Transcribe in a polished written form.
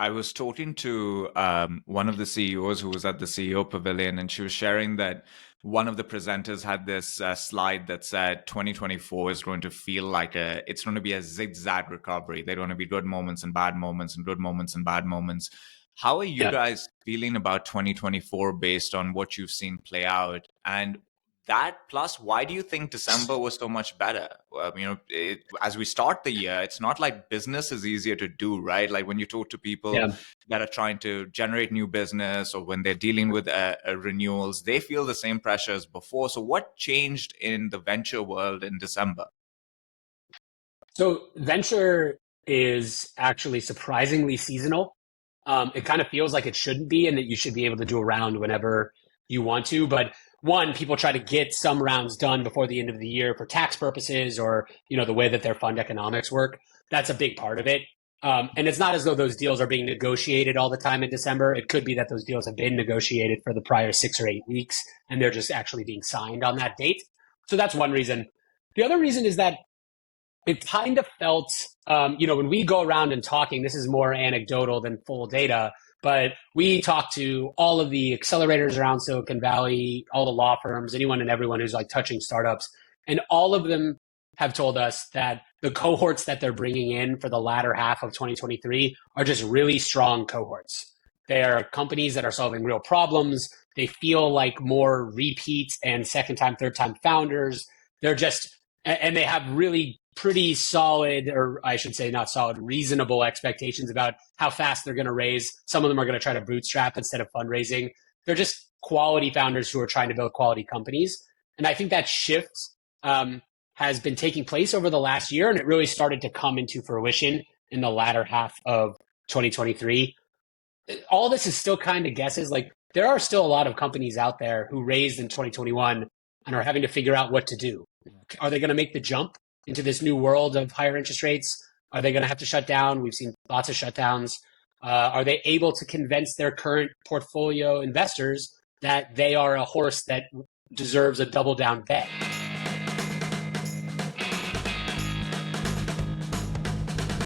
I was talking to one of the CEOs who was at the CEO Pavilion, and she was sharing that one of the presenters had this slide that said 2024 is going to feel like it's going to be a zigzag recovery. There are going to be good moments and bad moments and good moments and bad moments. How are you Yeah. guys feeling about 2024 based on what you've seen play out? And that plus, why do you think December was so much better? As we start the year, it's not like business is easier to do, right? Like when you talk to people Yeah. that are trying to generate new business or when they're dealing with renewals, they feel the same pressure as before. So what changed in the venture world in December? So venture is actually surprisingly seasonal. It kind of feels like it shouldn't be, and that you should be able to do a round whenever you want to. But one, people try to get some rounds done before the end of the year for tax purposes, or the way that their fund economics work. That's a big part of it. And it's not as though those deals are being negotiated all the time in December. It could be that those deals have been negotiated for the prior 6 or 8 weeks, and they're just actually being signed on that date. So that's one reason. The other reason is that it kind of felt, when we go around and talking, this is more anecdotal than full data, but we talk to all of the accelerators around Silicon Valley, all the law firms, anyone and everyone who's like touching startups. And all of them have told us that the cohorts that they're bringing in for the latter half of 2023 are just really strong cohorts. They are companies that are solving real problems. They feel like more repeat and second time, third time founders. They're just, and they have really pretty solid, or I should say not solid, reasonable expectations about how fast they're going to raise. Some of them are going to try to bootstrap instead of fundraising. They're just quality founders who are trying to build quality companies. And I think that shift has been taking place over the last year, and it really started to come into fruition in the latter half of 2023. All this is still kind of guesses. Like, there are still a lot of companies out there who raised in 2021 and are having to figure out what to do. Are they going to make the jump into this new world of higher interest rates? Are they going to have to shut down? We've seen lots of shutdowns. Are they able to convince their current portfolio investors that they are a horse that deserves a double down bet?